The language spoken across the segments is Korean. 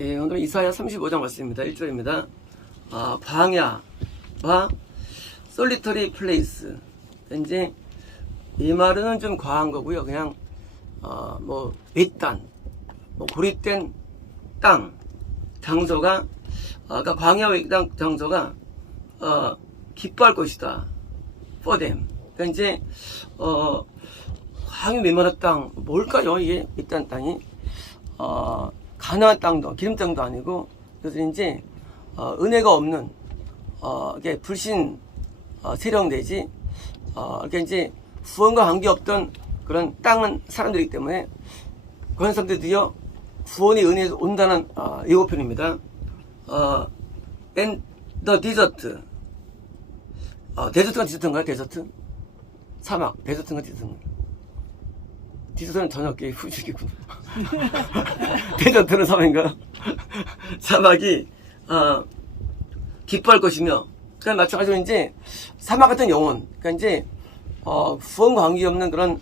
예, 오늘 이사야 35장 말씀입니다. 1절입니다. 광야와 솔리터리 플레이스. 이제 이 말은 좀 과한 거고요. 그냥 외딴, 고립된 땅, 장소가 그러니까 광야와 외딴 장소가 기뻐할 것이다. for them. 그러니까 이제 광야 메마른 땅 뭘까요? 이게 외딴 땅이 가나안 땅도 기름 땅도 아니고, 그래서 이제 은혜가 없는 이게 불신 세력 내지 이렇게 이제 구원과 관계없던 그런 땅은 사람들이기 때문에 그런 사람들이 드디어 구원의 은혜에서 온다는 예고편입니다. And the desert. 데저트가 디저트인가요? 데저트? 사막. 데저트인가 디저트인가? 디저트는 저녁에 후식이군. 데저트는 사막인가요? 사막이 기뻐할 것이며, 그냥 마찬가지로 이제 사막 같은 영혼, 그러니까 이제 구원과 관계없는 그런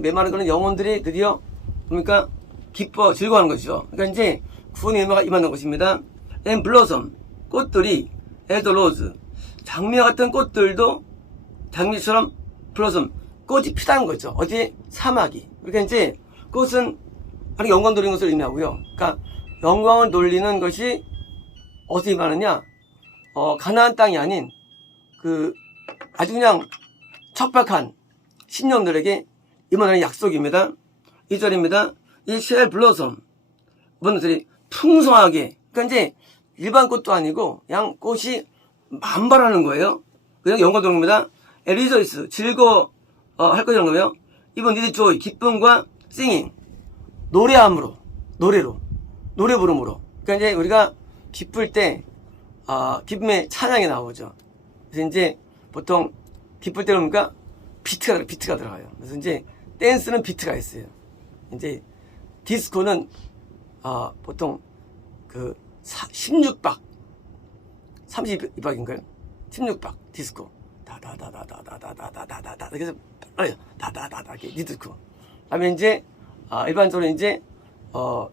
메마른 그런 영혼들이 드디어 뭡니까? 기뻐 즐거워하는 것이죠. 그러니까 이제 구원의 의미가 임하는 것입니다. And blossom, 꽃들이 as the rose, 장미와 같은 꽃들도 장미처럼 blossom, 꽃이 피다는 거죠. 어디? 사막이. 그러니까 이제 꽃은 바로 영광 돌리는 것을 의미하고요. 그러니까 영광을 돌리는 것이 어디에 임하느냐? 가나안 땅이 아닌 아주 그냥 척박한 신령들에게 임하는 약속입니다. 2절입니다. 이 shall blossom. 분들이 풍성하게. 그러니까 이제 일반 꽃도 아니고 그냥 꽃이 만발하는 거예요. 그냥 영광 돌립니다. rejoice. 즐거워 할 것이라는 거예요. 이번 니들 joy. 기쁨과 singing. 노래함으로. 노래로. 노래 부름으로. 그러니까 이제 우리가 기쁠 때 기쁨의 찬양이 나오죠. 그래서 이제 보통 기쁠 때 뭡니까? 비트가 들어가요. 그래서 이제 댄스는 비트가 있어요. 이제 디스코는 보통 16박 32박인가요? 16박 디스코 다다다다다다다다다다 그래서 다다다다 이렇게 디스코. 그다음에 이제 일반적으로 이제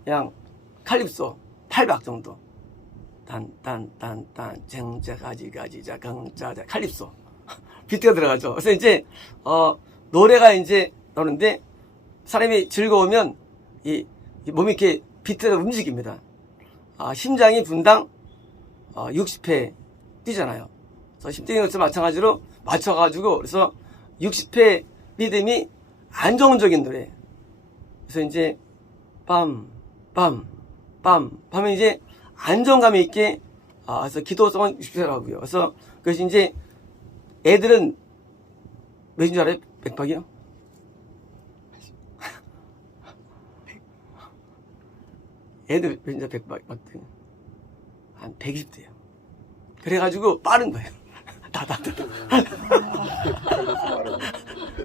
그냥 칼립소 8박 정도. 단단단단 쟁자 가지자 강자자 칼립소 비트가 들어가죠. 그래서 이제 노래가 이제 나오는데 사람이 즐거우면 이 몸이 이렇게 비트가 움직입니다. 심장이 분당 60회 뛰잖아요. 그래서 심장이 것과 마찬가지로 맞춰가지고 그래서 60회 리듬이 안정적인 노래. 그래서 이제 밤하면 이제 안정감 있게 그래서 기도성은 60회라고요. 그래서 그것이 이제 애들은 몇인 줄 알아요? 100박이요? 애들 몇인 줄 100박 한 120대요. 그래가지고 빠른 거예요.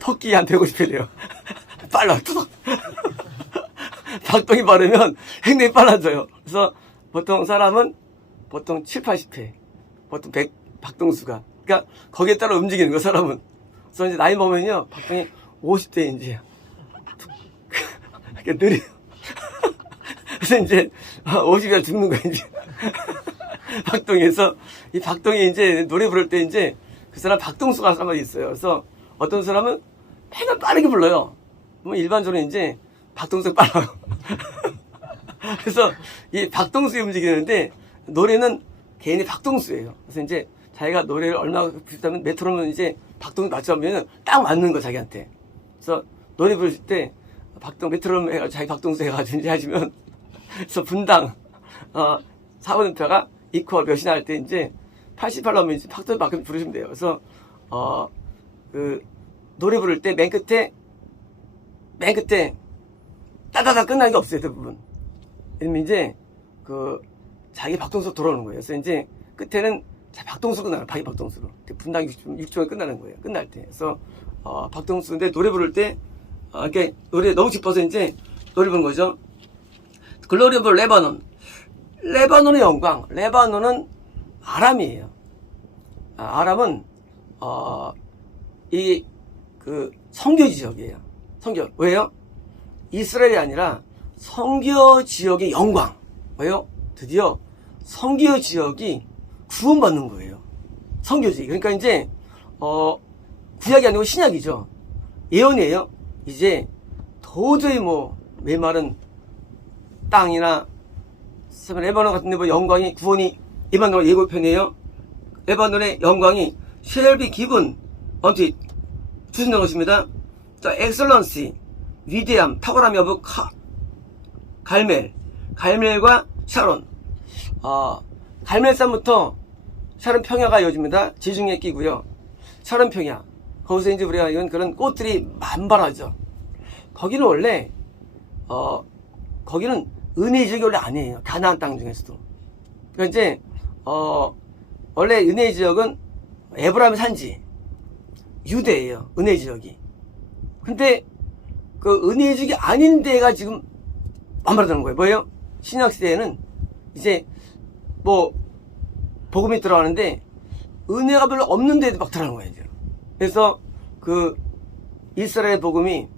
토끼 한 150회 돼요. 빨라 투덕. 박동이 빠르면 행동이 빨라져요. 그래서 보통 사람은 보통 7, 80회. 보통 100, 박동수가. 그러니까 거기에 따라 움직이는 거, 사람은. 그래서 이제 나이 먹으면요, 박동이 50대 이제. 그러니까 느려. 그래서 이제 50이 죽는 거야, 이제. 박동에서. 이 박동이 이제 노래 부를 때 이제 그 사람 박동수가 사람이 있어요. 그래서 어떤 사람은 맨날 빠르게 불러요. 뭐 일반적으로 이제 박동수가 빨라요. 그래서 이 박동수에 움직이는데 노래는 개인이 박동수예요. 그래서 이제 자기가 노래를 얼마나 비슷하면 메트로놈은 이제 박동수 맞춰보면 딱 맞는 거 자기한테. 그래서 노래 부를 때 메트로놈 해가지고 자기 박동수 해가지고 이제 하시면 그래서 분당 4분음표가 이퀄 몇이나 할 때 이제 88나오면 이제 박동수 부르시면 돼요. 그래서 노래 부를 때 맨 끝에 따다다 끝나는 게 없어요, 대부분. 왜냐면 이제 자기 박동수로 돌아오는 거예요. 그래서 이제 끝에는 박동수 끝나는 자기 박동수로 분당 6초에 끝나는 거예요. 끝날 때. 그래서 박동수인데 노래 부를 때 이렇게 노래 너무 기뻐서 이제 노래 부르는 거죠. 글로리 오브 레바논. 레바논의 영광. 레바논은 아람이에요. 아람은 성교 지역이에요. 성교. 왜요? 이스라엘이 아니라 성교 지역의 영광. 뭐요? 드디어 성교 지역이 구원받는 거예요. 성교지. 그러니까 이제 구약이 아니고 신약이죠. 예언이에요. 이제 도저히 뭐 메마른 땅이나 레바논 같은 데 뭐 영광이 구원이 레바논 예고편이에요. 레바논의 영광이 shall be given unto it. 주신다는 것입니다. 자, excellency, 위대함, 탁월함이 of 갈멜과 샤론. 갈멜산부터 샤론 평야가 이어집니다. 지중해 끼고요. 샤론 평야. 거기서 이제 우리가 이건 그런 꽃들이 만발하죠. 거기는 원래 거기는 은혜 지역이 원래 아니에요. 가나안 땅 중에서도. 그러니까 이제 원래 은혜 지역은 에브라임의 산지 유대예요. 은혜 지역이. 근데 그 은혜 지역이 아닌 데가 지금 만발하다는 거예요. 뭐예요? 신약 시대에는 이제 뭐 복음이 들어가는데 은혜가 별로 없는 데도 막 들어가는 거예요. 이제. 그래서 그 이스라엘 복음이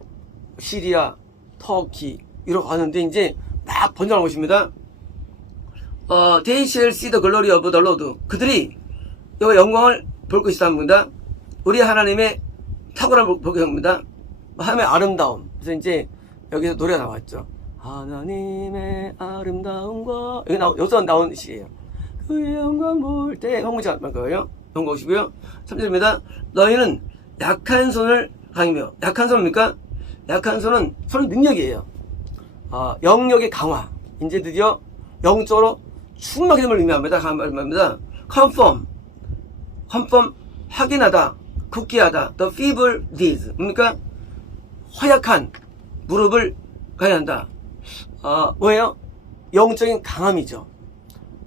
시리아, 터키 이렇게 가는데 이제 막 번져나온 것입니다. They shall see the glory of the Lord. 그들이 여호와의 영광을 볼 것이다 합니다. 우리 하나님의 탁월함을 볼 것입니다. 하나님의 아름다움. 그래서 이제 여기서 노래가 나왔죠. 하나님의 아름다움과 여기서 나온 시예요. 그의 영광 볼 때 홍무지가 말 거예요. 영광 오시고요. 3절입니다. 너희는 약한 손을 강이며 약한 손입니까? 약한 손은 능력이에요. 영역의 강화. 이제 드디어 영적으로 충만하게 됨을 의미합니다. 강화합니다. confirm 확인하다, 굳게하다. the feeble knees 뭡니까? 허약한 무릎을 가야한다. 뭐예요? 영적인 강함이죠.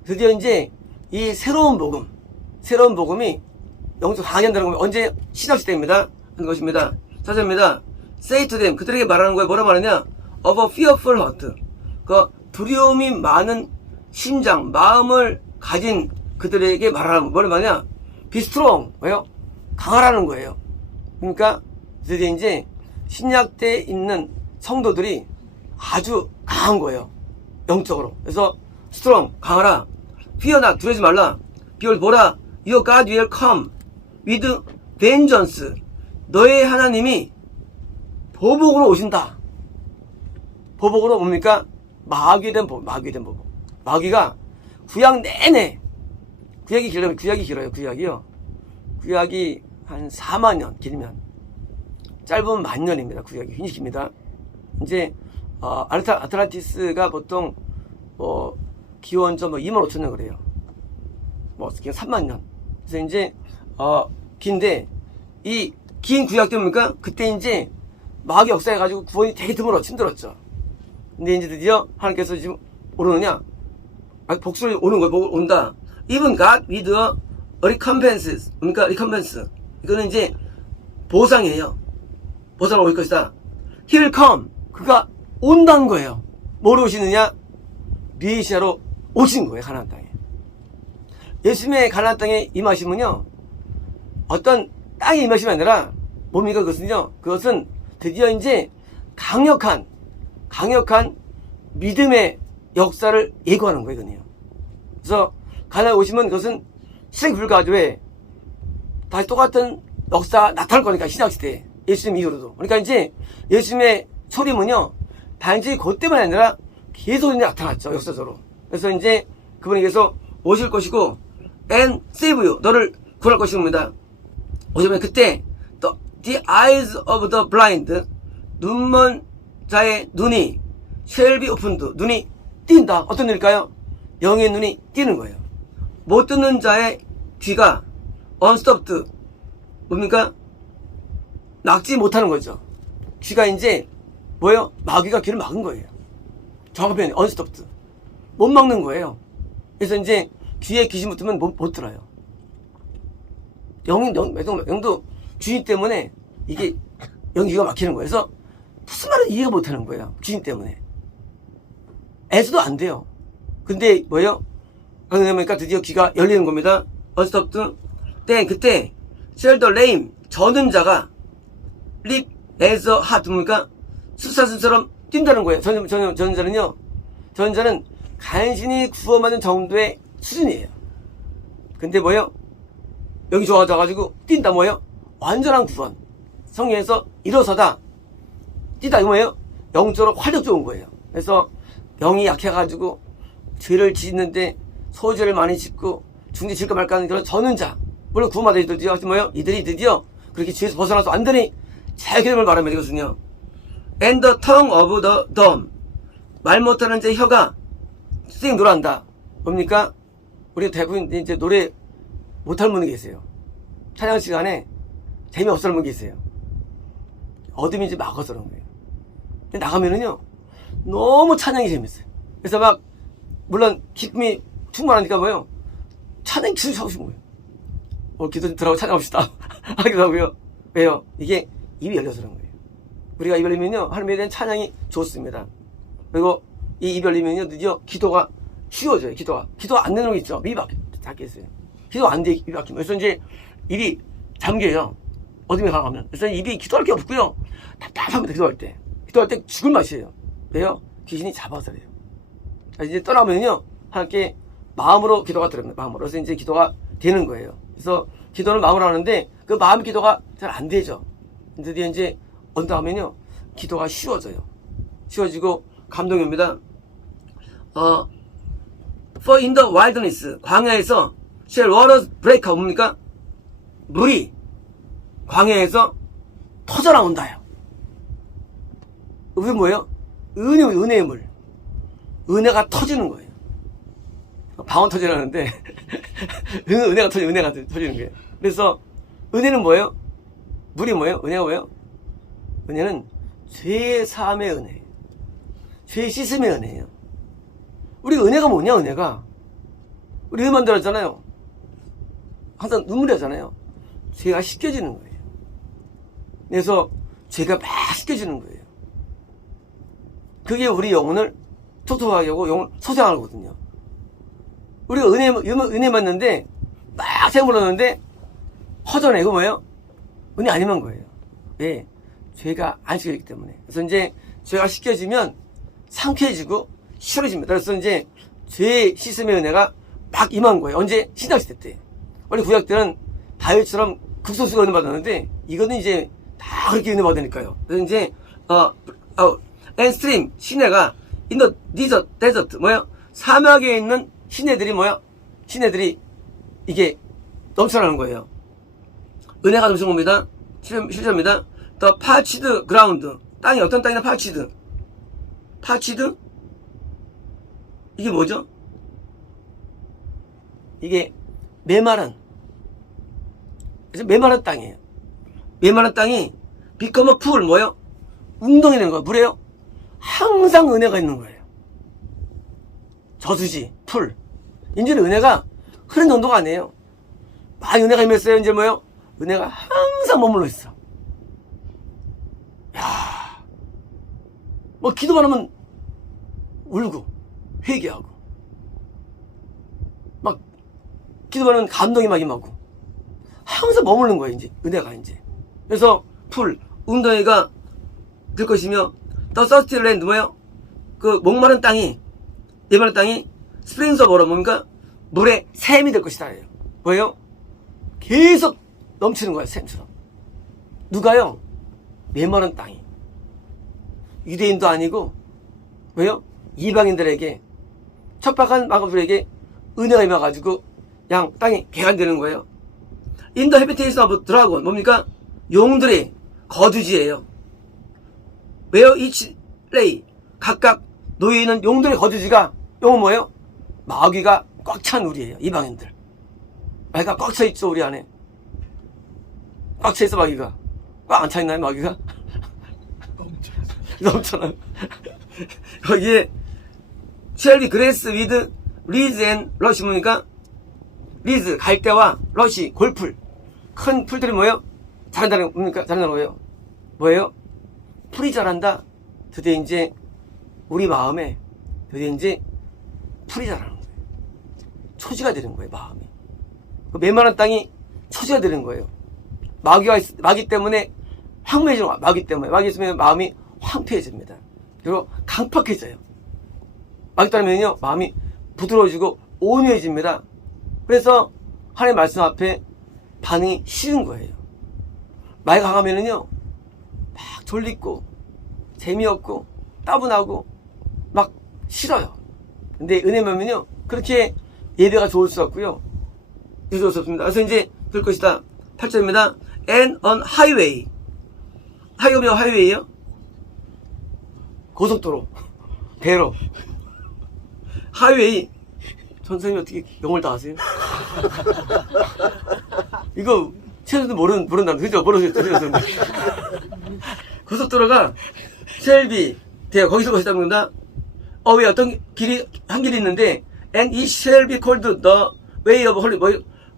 드디어 이제 이 새로운 복음이 영적 강하게 한다는 겁니다. 언제? 신약시대입니다. 하는 것입니다. 사절입니다. say to them 그들에게 말하는 거에 뭐라 말하냐? of a fearful heart 그 두려움이 많은 심장, 마음을 가진 그들에게 말하는 거 뭐라 말하냐? be strong 뭐예요? 강하라는 거예요. 그러니까 드디어 이제 신약 때 있는 성도들이 아주 강한 거예요. 영적으로. 그래서 strong 강하라. fear not 두려워하지 말라. behold 보라 your God will come with vengeance 너의 하나님이 보복으로 오신다. 보복으로 뭡니까? 마귀된 보복. 마귀가 구약 내내 구약이 길어요. 구약이 한 4만 년 길면 짧으면 10,000년입니다. 구약이 굉장히 깁니다. 이제 아틀란티스가 보통 기원전 25,000년 그래요. 3만 년. 그래서 이제 긴데 이 긴 구약 때입니까? 그때 이제 마귀 역사해가지고 구원이 되게 힘들었죠. 근데 이제 드디어 하나님께서 지금 오르느냐? 복수를 오는 거예요. 온다. Even God with a recompense. 뭡니까? recompense. 이거는 이제 보상이에요. 보상을 올 것이다. He will come. 그가 온다는 거예요. 뭐로 오시느냐? 메시아로 오신 거예요. 가나안 땅에. 예수님의 가나안 땅에 임하시면요. 어떤 땅에 임하심이 아니라 뭡니까? 그것은 드디어 이제 강력한 믿음의 역사를 예고하는 거예요. 이거는요. 그래서 가나안에 오시면 그것은 실행이 불가하죠. 왜? 다시 똑같은 역사가 나타날 거니까 신약시대에 예수님 이후로도. 그러니까 이제 예수님의 소림은요. 단지 그때만 아니라 계속 이제 나타났죠. 역사적으로. 그래서 이제 그분에게서 오실 것이고 and save you 너를 구할 것입니다. 오시면 그때 the eyes of the blind 눈먼 자의 눈이 shall be opened 눈이 띈다. 어떤 일일까요? 영의 눈이 띄는 거예요. 못 듣는 자의 귀가 unstopped 뭡니까? 막지 못하는 거죠. 귀가 이제 뭐예요? 마귀가 귀를 막은 거예요. 정확한 표현이 unstopped 못 막는 거예요. 그래서 이제 귀에 귀신 붙으면 못 들어요. 영도 귀신 때문에 이게 귀가 막히는 거예요. 그래서 무슨 말을 이해가 못하는 거예요. 귀신 때문에. 애써도 안 돼요. 근데 뭐예요? 그러니까 드디어 귀가 열리는 겁니다. unstopped. 그때 shall the lame 저는 자가 leap as a hart 뭡니까? 숫사슴처럼 뛴다는 거예요. 전자는요. 전자는 간신히 구원받는 정도의 수준이에요. 근데 뭐예요? 여기 좋아져가지고 뛴다 뭐예요? 완전한 구원. 성령에서 일어서다. 뛰다 이거 뭐예요? 영적으로 활력 좋은 거예요. 그래서 영이 약해가지고 죄를 짓는데 소죄를 많이 짓고 중지 질까 말까 하는 그런 저는 자. 물론 구원받은 이들이요. 하여튼 뭐예요? 이들이 드디어 그렇게 죄에서 벗어나서 완전히 자유케됨을 말하면 되거든요. And the tongue of the dumb. 말 못하는 제 혀가 쌩 노래한다. 뭡니까? 우리 대부분 이제 노래 못하는 분이 계세요. 찬양 시간에 재미없어하는 분이 계세요. 어둠이 이제 막아서 그런 거예요. 근데 나가면은요, 너무 찬양이 재밌어요. 그래서 막, 물론 기쁨이 충만하니까 뭐예요? 찬양 기술 하고 싶은 거예요. 기도 좀 들어가고 찬양합시다. 하기도 하고요. 왜요? 이게 입이 열려서 그런 거예요. 우리가 입 열리면요, 하나님에 대한 찬양이 좋습니다. 그리고 이 입 열리면요, 드디어 기도가 쉬워져요. 기도가 안 되는 거 있죠. 입이 닫혀 있어요. 기도 안 돼, 입이 막히면. 그래서 이제 입이 잠겨요. 어둠에 가면. 그래서 입이 기도할 게 없고요. 답답합니다, 기도할 때. 기도할 때 죽을 맛이에요. 왜요? 귀신이 잡아서 그래요. 이제 떠나면요, 함께 마음으로 기도가 들어갑니다. 마음으로. 그래서 이제 기도가 되는 거예요. 그래서 기도는 마음으로 하는데 그 마음 기도가 잘 안 되죠. 드디어 이제 언다 하면요, 기도가 쉬워져요. 쉬워지고 감동이 옵니다. For in the wilderness, 광야에서 shall waters break out. 뭡니까? 물이 광야에서 터져 나온다요. 그게 뭐예요? 은혜의 물. 은혜가 터지는 거예요. 방언 터지라는데 은혜가 터지는 거예요. 그래서 은혜는 뭐예요? 물이 뭐예요? 은혜가 뭐예요? 은혜는 죄 사함의 은혜, 죄 씻음의 은혜예요. 우리가 은혜가 뭐냐? 은혜가 우리 은혜 만들었잖아요. 항상 눈물이 나잖아요. 죄가 씻겨지는 거예요. 그래서 죄가 막 씻겨지는 거예요. 그게 우리 영혼을 톡톡하게 하고 영혼을 소생하거든요. 우리가 은혜 받는데 막 생물었는데 허전해. 그 뭐예요? 은혜 아니면 거예요. 왜? 죄가 안 씻겨지기 때문에. 그래서 이제 죄가 씻겨지면 상쾌해지고 시원해집니다. 그래서 이제 죄 씻음의 은혜가 막 임한 거예요. 언제? 신약시대 때. 원래 구약 때는 다윗처럼 극소수가 은혜 받았는데 이거는 이제 다 그렇게 은혜 받으니까요. 그래서 이제 and stream 시내가 in the desert 뭐야? 사막에 있는 시내들이 뭐야? 시내들이 이게 넘쳐나는 거예요. 은혜가 넘치는 겁니다. 실제입니다. The parched ground. 땅이 어떤 땅이나 parched. parched? 이게 뭐죠? 이게 메마른. 그래서 메마른 땅이에요. 메마른 땅이 become a pool 뭐예요? 웅덩이 되는 거예요. 물에요? 항상 은혜가 있는 거예요. 저수지, 풀. 이제는 은혜가 흐른 정도가 아니에요. 많이 은혜가 임했어요. 이제 뭐예요? 은혜가 항상 머물러 있어. 야, 뭐 기도만 하면 울고 회개하고 막 기도만 하면 감동이 막 임하고 항상 머무르는 거예요. 이제 은혜가 이제. 그래서 풀, 웅덩이가 될 것이며 더 서스티 랜드 뭐예요? 그 목마른 땅이 메마른 땅이 스프링스 오브 워터 뭡니까? 물의 샘이 될 것이다. 뭐예요? 계속 넘치는 거야, 샘처럼. 누가요? 메마른 땅이. 유대인도 아니고, 왜요? 이방인들에게, 척박한 마음들에게 은혜가 임해가지고, 땅이 개간되는 거예요. In the habitation of dragon, 뭡니까? 용들의 거주지예요. Where each lay, 각각 놓여있는 용들의 거주지가, 용은 뭐예요? 마귀가 꽉 찬 우리예요, 이방인들. 마귀가 꽉 차 있죠, 우리 안에. 꽉 차 있어, 마귀가. 꽉 안 차 있나요, 마귀가? 넘쳐나요. 여기에, shall be grass with reeds and rush, 뭡니까? 리즈, 갈대와 러시, 골풀. 큰 풀들이 뭐예요? 자란다는 뭡니까? 자란다는 거예요. 뭐예요? 풀이 자란다. 드디어 이제, 우리 마음에, 드디어 이제, 풀이 자라는 거예요. 초지가 되는 거예요, 마음이. 그 메마른 땅이 초지가 되는 거예요. 마귀 때문에 황폐해지는 거예요. 마귀 때문에. 마귀 있으면 마음이 황폐해집니다. 그리고 강팍해져요. 막이 따르면요 마음이 부드러워지고 온유해집니다. 그래서 하나님의 말씀 앞에 반응이 쉬운 거예요. 막이 강하면은요 막 졸리고 재미없고 따분하고 막 싫어요. 근데 은혜면은요 그렇게 예배가 좋을 수 없고요. 좋을 수 없습니다. 그래서 이제 그럴 것이다. 8절입니다. And on highway. 하이웨이요, 하이웨이요? 고속도로. 대로. 하이웨이. 선생님 어떻게 영어를 다 아세요? 이거 최소도 모른다. 그죠? 모르겠죠? 고속도로가 셀비 돼요. 거기서 것이다 묻는다. 왜 어떤 길이 한 길이 있는데 and it shall be called the way of holy 뭐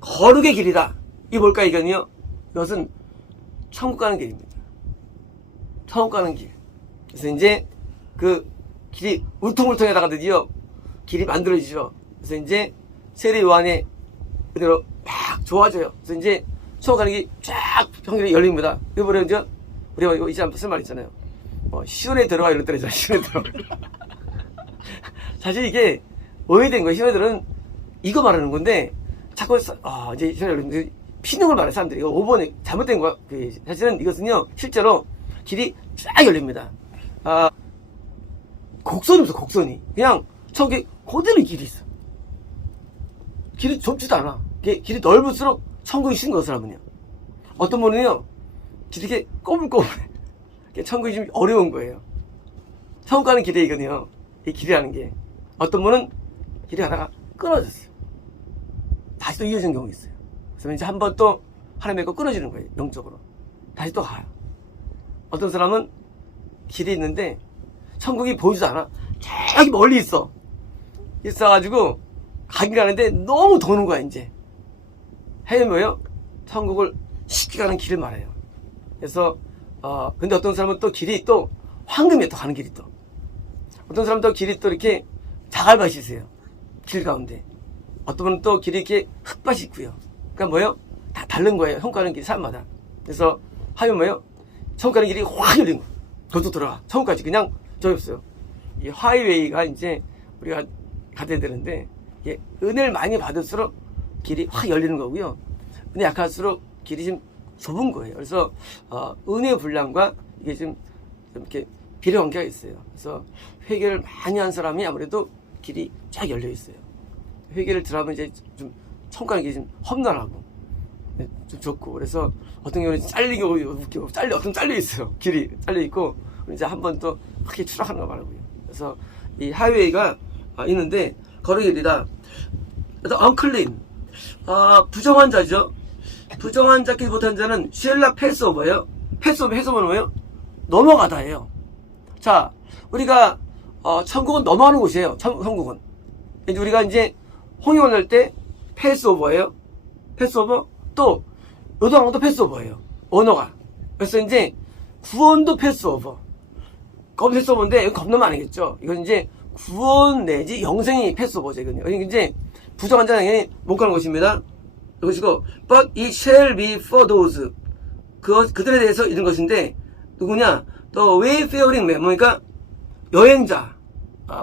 거룩의 길이다. 이게 뭘까 이건요? 이것은 천국 가는 길입니다. 천국 가는 길. 그래서 이제 그 길이 울퉁불퉁에다가 드디어 길이 만들어지죠. 그래서 이제 세례 요한의 그대로 막 좋아져요. 그래서 이제 천국 가는 길이 쫙 형길이 열립니다. 이거 뭐래요? 우리가 이거 이제 한번 쓸 말 있잖아요. 시온에 들어가 이런 때잖아요. 시온에 들어가. 사실 이게 오해된 거예요. 시온에들은 이거 말하는 건데 자꾸 이제 시온에 피는 걸 말해 사람들이. 이거 5번에 잘못된 거야. 사실은 이것은요 실제로 길이 쫙 열립니다. 곡선이 없어. 곡선이 그냥 천국에 그대로 길이 있어. 길이 좁지도 않아. 길이 넓을수록 천국이 쉬운 것을 하면요. 어떤 분은요 길이 이렇게 꼬불꼬불해. 천국이 좀 어려운 거예요. 천국 가는 길에 이거는요 이 길이라는 게 어떤 분은 길이 가다가 끊어졌어요. 다시 또 이어진 경우가 있어요. 그래서 이제 한 번 또 하나님의 거 끊어지는 거예요. 영적으로. 다시 또 가요. 어떤 사람은 길이 있는데 천국이 보이지도 않아. 저기 멀리 있어가지고 가긴 가는데 너무 도는 거야 이제. 해야 뭐예요? 천국을 쉽게 가는 길을 말해요. 그래서 근데 어떤 사람은 또 길이 또 황금이에요. 또 가는 길이 또. 어떤 사람은 또 길이 또 이렇게 자갈밭이 있어요. 길 가운데. 어떤 분은 또 길이 이렇게 흙밭이 있고요. 그러니까 뭐예요? 다 다른 거예요. 천국 가는 길이 사람마다. 그래서 하면 뭐예요? 천국 가는 길이 확 열린 거예요. 저도 들어가. 천국까지 그냥 저기 없어요. 이 하이웨이가 이제 우리가 가야 되는데 이게 은혜를 많이 받을수록 길이 확 열리는 거고요. 은혜 약할수록 길이 좀 좁은 거예요. 그래서 은혜 분량과 이게 좀 이렇게 비례 관계가 있어요. 그래서 회개를 많이 한 사람이 아무래도 길이 쫙 열려 있어요. 회개를 들어가면 이제 좀 천국 가는 길이 좀 험난하고 좀 좋고. 그래서 어떤 경우는 잘리고 웃기고 어떤 잘려 있어요. 길이 잘려 있고 이제 한 번 또 크게 추락하는 거 말하고요. 그래서 이 하이웨이가 있는데 거룩의 길이다. 그래서 unclean 부정한 자죠. 부정한 자끼리 못한 자는 쉘라 패스오버예요. 패스오버 해석은 뭐예요? 넘어가다예요. 자, 우리가 천국은 넘어가는 곳이에요. 천국은 이제 우리가 이제 홍역을 낼 때 패스오버예요. 패스오버. 또 요동왕도 패스오버예요. 언어가. 그래서 이제 구원도 패스오버. 그건 패스오버인데 이건 겁나면 아니겠죠. 이건 이제 구원 내지 영생이 패스오버죠. 이건 이제 부정한 자는 못 가는 곳입니다. 그것이고 but it shall be for those 그들에 대해서 이런 것인데 누구냐? 또 wayfaring man 뭐니까 여행자.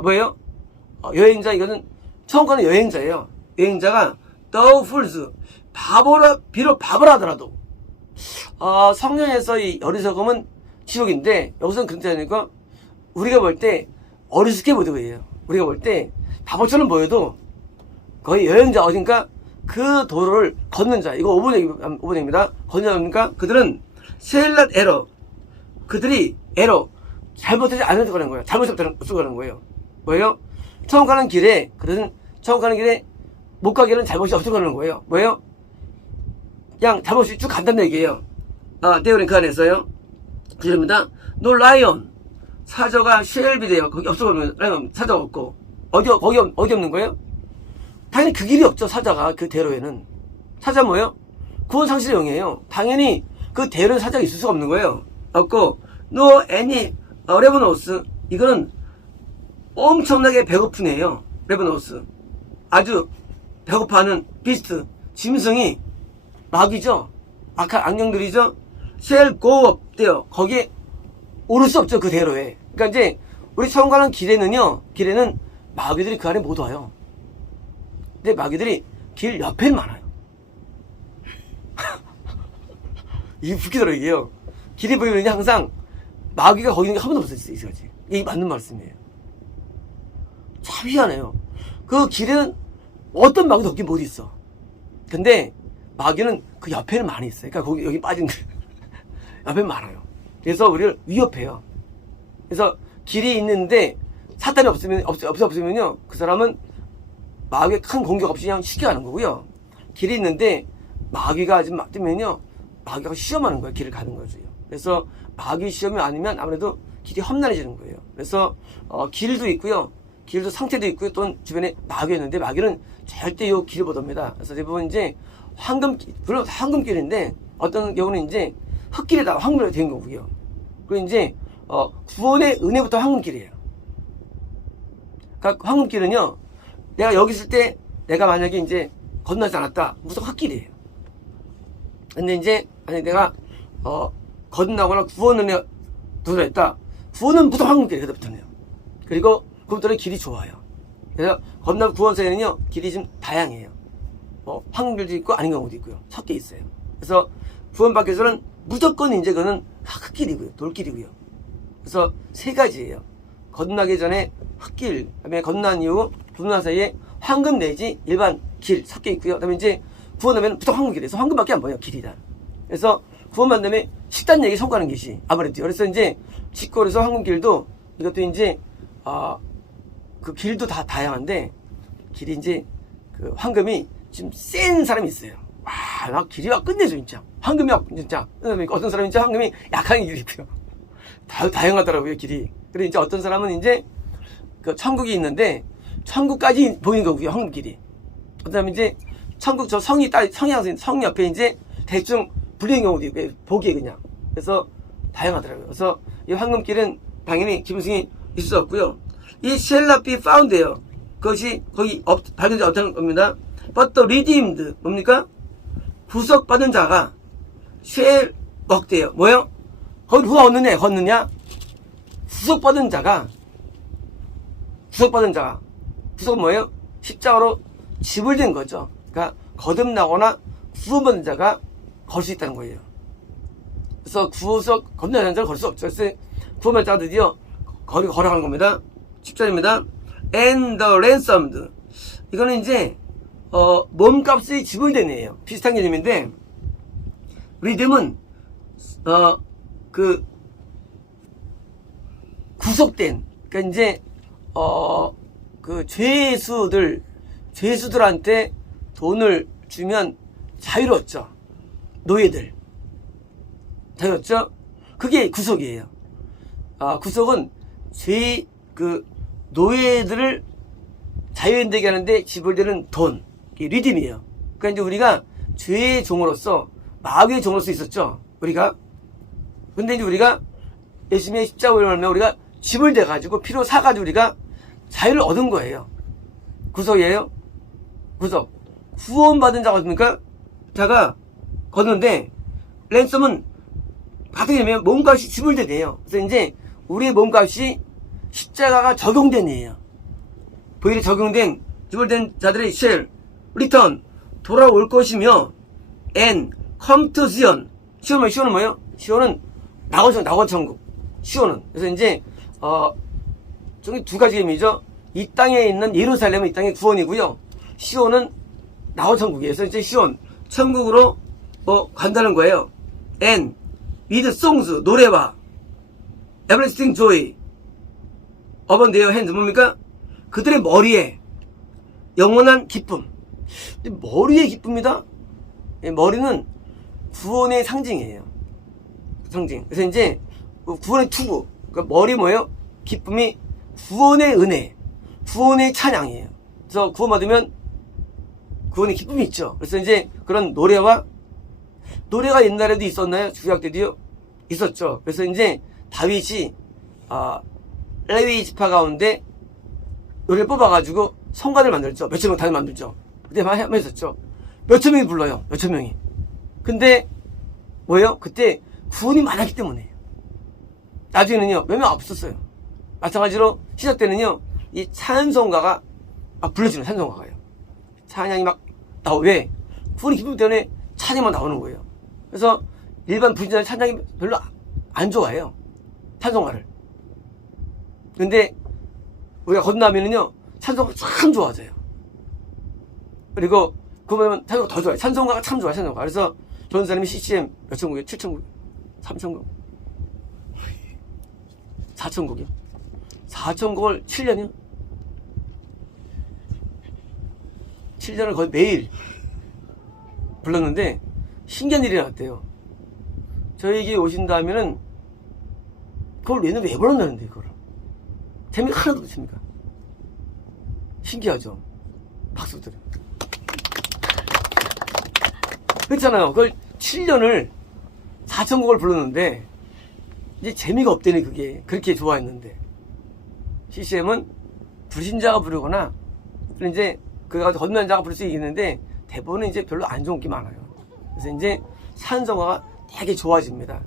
뭐예요? 여행자. 이거는 처음 가는 여행자예요. 여행자가 the fools 비록 바보라더라도 성경에서 이 어리석음은 지옥인데 여기서는 그렇지 않으니까 우리가 볼 때 어리석게 보여요. 우리가 볼 때 바보처럼 보여도 거의 여행자 어딘가 그 도로를 걷는 자. 이거 5번입니다. 걷는 자니까 그들은 셀랏 에러. 그들이 에러. 잘못하지 않으려고 하는 거예요. 잘못하려고 하는 거예요. 뭐예요? 처음 가는 길에, 그들은 처음 가는 길에 못 가기에는 잘못이 없으려고 하는 거예요. 뭐예요? 그냥 잘못이 쭉 간다는 얘기예요. 데어링 그 안에서요. 그입니다. No lion. 사자가 쉘비 돼요. 거기 없어가면 라이언 사자가 없고. 어디 없는 거예요? 당연히 그 길이 없죠. 사자가 그 대로에는. 사자 뭐예요? 구원 상실의 영이에요. 당연히 그 대로에 사자가 있을 수가 없는 거예요. 없고 no any 레버노스. 이거는 엄청나게 배고픈 애예요. 레버노스. 아주 배고파하는 비스트. 짐승이 마귀죠. 악한 악령들이죠. shall go up 돼요. 거기에 오를 수 없죠. 그 대로에. 그러니까 이제 우리 처음 가는 길에는 마귀들이 그 안에 못 와요. 근데 마귀들이 길 옆에 많아요. 이게 웃기더라고요, 이게요. 길이 보이면 항상 마귀가 거기 있는 게 한 번도 없었어요, 이거지. 이게 맞는 말씀이에요. 참 희한해요. 그 길에는 어떤 마귀도 없긴 못 있어. 근데 마귀는 그 옆에는 많이 있어요. 그러니까 거기, 여기 빠진 옆에 많아요. 그래서 우리를 위협해요. 그래서 길이 있는데 사탄이 없으면요, 그 사람은 마귀의 큰 공격 없이 그냥 쉽게 가는 거고요. 길이 있는데 마귀가 좀 뜨면요, 마귀가 시험하는 거예요. 길을 가는 거죠. 그래서 마귀 시험이 아니면 아무래도 길이 험난해지는 거예요. 그래서 길도 있고요, 길도 상태도 있고요, 또 주변에 마귀가 있는데 마귀는 절대 요 길을 못 옵니다. 그래서 대부분 이제 황금길, 물론 황금길인데 어떤 경우는 이제 흙길에다가 황금으로 된 거고요. 그리고 이제 구원의 은혜부터 황금길이에요. 그러니까 황금길은요, 내가 여기 있을 때 내가 만약에 이제 건너지 않았다, 무조건 흙길이에요. 근데 이제 만약에 내가 건너거나 구원 은혜 도달했다, 구원은 무조건 황금길이에요. 그때부터는요. 그리고 그부터는 길이 좋아요. 그래서 건너 구원서에는요, 길이 좀 다양해요. 황금길도 있고 아닌 경우도 있고요. 섞여 있어요. 그래서 구원받기 위해서는 무조건 이제 그거는 흙길이고요, 돌길이고요. 그래서 세 가지예요. 건너기 전에 흙길, 그다음에 건너한 이후 분화 사이에 황금 내지 일반 길 섞여 있고요. 그다음에 이제 구원하면 무조건 황금길에서 황금밖에 안 보여요, 길이다. 그래서 구원받은 다음에 식단 얘기 성공하는 것이 아무래도. 그래서 이제 직거에서 황금길도 이것도 이제 그 길도 다 다양한데, 길이 이제 그 황금이 지금 센 사람이 있어요. 와, 막 길이 막 끝내줘, 진짜. 황금이 막 진짜. 어떤 사람은 진짜 황금이 약한 길이 있고요. 다양하더라고요, 길이. 그리고 이제 어떤 사람은 이제 그 천국이 있는데 천국까지 보이는 거고요, 황금길이. 어떤 사람은 이제 천국 저 성이 성 옆에 이제 대충 불리는 경우도 있고, 보기에 그냥. 그래서 다양하더라고요. 그래서 이 황금길은 당연히 기분승이 있을 수 없고요. 이 shall not be found예요. 그것이 거기 발견되지 못하는 겁니다. But the redeemed, 뭡니까? 구속받은 자가 shall walk돼요. 뭐요? 거기 누가 걷느냐? 구속받은 자가, 구속은 뭐예요? 십자가로 지불된 거죠. 그러니까 거듭나거나 구원받은 자가 걸 수 있다는 거예요. 그래서 거듭나는 자를 걸 수 없죠. 그래서 구원받은 자가 드디어 걸어가는 겁니다. 10절입니다. And the ransomed. 이거는 이제 몸값이 지불된 애예요. 비슷한 개념인데, 리듬은 그 구속된, 그러니까 이제 그 죄수들한테 돈을 주면 자유로웠죠. 노예들 자유롭죠. 그게 구속이에요. 구속은 노예들을 자유인되게 하는데 지불되는 돈, 이게 리듬이에요. 그러니까 이제 우리가 죄의 종으로서, 마귀의 종으로서 있었죠, 우리가. 근데 이제 우리가 예수님의 십자가로 말하면 우리가 지불돼가지고 피로 사가지고 우리가 자유를 얻은 거예요. 구속이에요. 구속. 구원받은 자가 어떻습니까? 자가 걷는데, 랜섬은 같은 개념이면 몸값이 지불되네요. 그래서 이제 우리의 몸값이 십자가가 적용된 애예요. 보일에 적용된 지불된 자들의 shall return, 돌아올 것이며, and come to Zion. 시온은 뭐예요? 시온은 낙원 천국. 시온은. 그래서 이제 저기 두 가지 의미죠. 이 땅에 있는 예루살렘은 이 땅의 구원이고요. 시온은 낙원 천국이에요. 그래서 이제 시온 천국으로 간다는 거예요. and with songs, 노래와 everlasting joy upon their hands, 뭡니까? 그들의 머리에 영원한 기쁨. 머리의 기쁨이다? 머리는 구원의 상징이에요. 상징. 그래서 이제 구원의 투구. 그러니까 머리 뭐예요? 기쁨이 구원의 은혜, 구원의 찬양이에요. 그래서 구원받으면 구원의 기쁨이 있죠. 그래서 이제 그런 노래가 옛날에도 있었나요? 구약 때도요? 있었죠. 그래서 이제 다윗이 레위 지파 가운데 노래를 뽑아가지고 성가를 만들죠. 몇천 명 다들 만들죠. 그때 한번 했었죠. 몇천 명이 불러요. 몇천 명이. 근데 뭐예요? 그때 구원이 많았기 때문에. 나중에는요, 몇 명 없었어요. 마찬가지로 시작 때는요, 이 찬송가가 막 불러지는 찬송가가요. 찬양이 막 왜? 구원의 기쁨 때문에 찬양만 나오는 거예요. 그래서 일반 불신자는 찬양이 별로 안 좋아해요. 찬송가를. 근데 우리가 건너면은요, 찬송가 참 좋아져요. 그리고 그거 보면 찬송가 더 좋아요. 찬송가가 참 좋아요, 찬송가. 그래서 전사님이 CCM 몇 천곡이에요? 7천곡? 3천곡? 4천곡이요? 4천곡을 7년이요? 7년을 거의 매일 불렀는데 신기한 일이 났대요. 저에게 오신다 하면은 그걸 얘는 왜 불렀나는데 그거를 재미가 하나도 없습니까? 신기하죠? 박수 드려. 그렇잖아요. 그걸 7년을 4천곡을 불렀는데 이제 재미가 없대니 그게 그렇게 좋아했는데 CCM은 불신자가 부르거나 이제 그가 건면자가 부를 수 있는데 대부분은 이제 별로 안 좋은 게 많아요. 그래서 이제 찬송가가 되게 좋아집니다.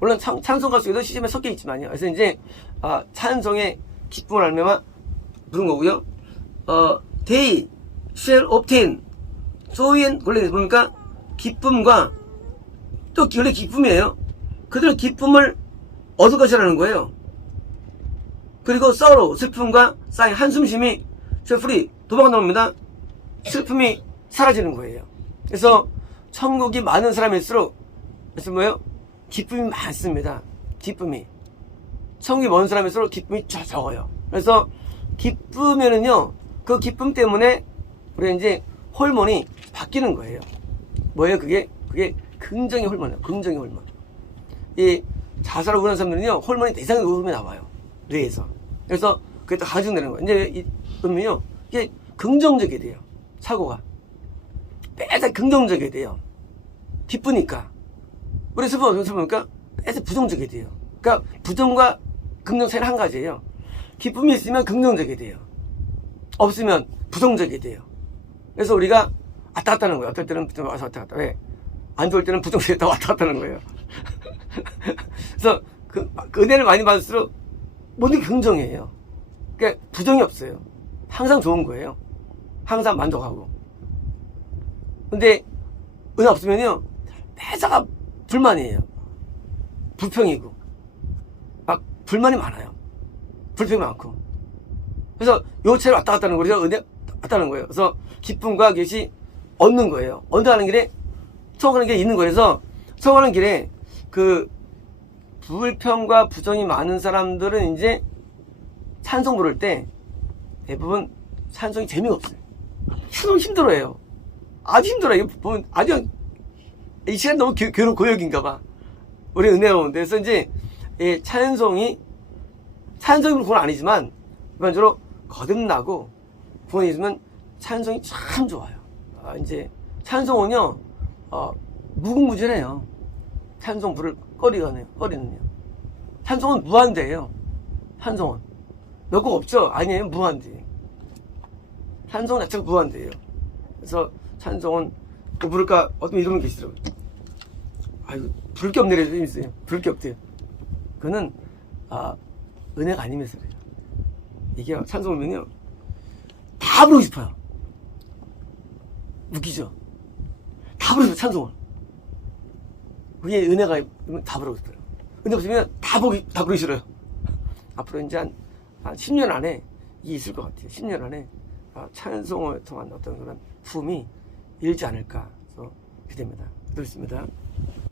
물론 찬송가 속에도 CCM에 섞여 있지만요. 그래서 이제 찬송의 기쁨을 알면 부른 거고요. They shall obtain joy 원래 뭡니까? 기쁨과 또 원래 기쁨이에요. 그들은 기쁨을 얻을 것이라는 거예요. 그리고 sorrow 슬픔과 쌓인 한숨심이 free 도망가 나옵니다. 슬픔이 사라지는 거예요. 그래서 천국이 많은 사람일수록 그래서 뭐예요? 기쁨이 많습니다. 기쁨이 천국이 먼 사람일수록 기쁨이 적어요. 그래서 기쁘면은요, 그 기쁨 때문에 우리가 이제 호르몬이 바뀌는 거예요. 뭐예요? 그게 긍정의 호르몬이에요. 긍정의 호르몬. 이 자살을 원하는 사람들은요, 호르몬이 내장의 흐름이 나와요. 뇌에서. 그래서 그게 또 가중되는 거예요. 이제 그러면요, 이게 긍정적이 돼요. 사고가. 매달 긍정적이 돼요. 기쁘니까. 우리 슬프니까 매달 부정적이 돼요. 그러니까 부정과 긍정 차이는 한 가지예요. 기쁨이 있으면 긍정적이 돼요. 없으면 부정적이 돼요. 그래서 우리가 왔다 갔다 하는 거예요. 어떨 때는 부정 와서 왔다 갔다. 왜? 안 좋을 때는 부정적이다 왔다 갔다 하는 거예요. 그래서 그 은혜를 많이 받을수록 모든 게 긍정이에요. 그러니까 부정이 없어요. 항상 좋은 거예요. 항상 만족하고. 근데 은혜 없으면요, 매사가 불만이에요. 불평이고 막 불만이 많아요. 불평이 많고. 그래서 요체를 왔다 갔다 하는 거죠. 은혜 왔다 하는 거예요. 그래서 기쁨과 것이 얻는 거예요. 얻어가는 길에 청하는 길에 있는 거예요. 그래서 청하는 길에 그 불평과 부정이 많은 사람들은 이제 찬송 부를 때 대부분 찬송이 재미가 없어요. 너무 힘들어해요. 아주 힘들어요. 보면 아주 이 시간 너무 고역인가 봐. 우리 은혜가 오는데. 그래서 이제 찬송이 그건 아니지만 일반적으로 거듭나고 구원이 있으면 찬송이 참 좋아요. 찬송은요, 무궁무진해요. 찬송 부를 거리는요. 찬송은 무한대예요. 찬송은. 몇 곡 없죠? 아니에요. 무한대. 찬송 자체가 무한대예요. 그래서 찬송은 뭐 부를까? 어떤 이름은 계시더라고요. 아이고, 부를 게 없네. 재밌어요. 부를 게 없대요. 그거는, 은혜가 아니면서 그래요. 이게 찬송 오면요, 다 부르고 싶어요. 웃기죠? 다 부르고 싶어요, 찬송을. 그게 은혜가 다 부르고 싶어요. 근데 없으면 다 부르기 싫어요. 앞으로 이제 한 10년 안에 이게 있을 것 같아요. 10년 안에 찬송을 통한 어떤 그런 품이 일지 않을까. 그래서 기대됩니다. 그렇습니다.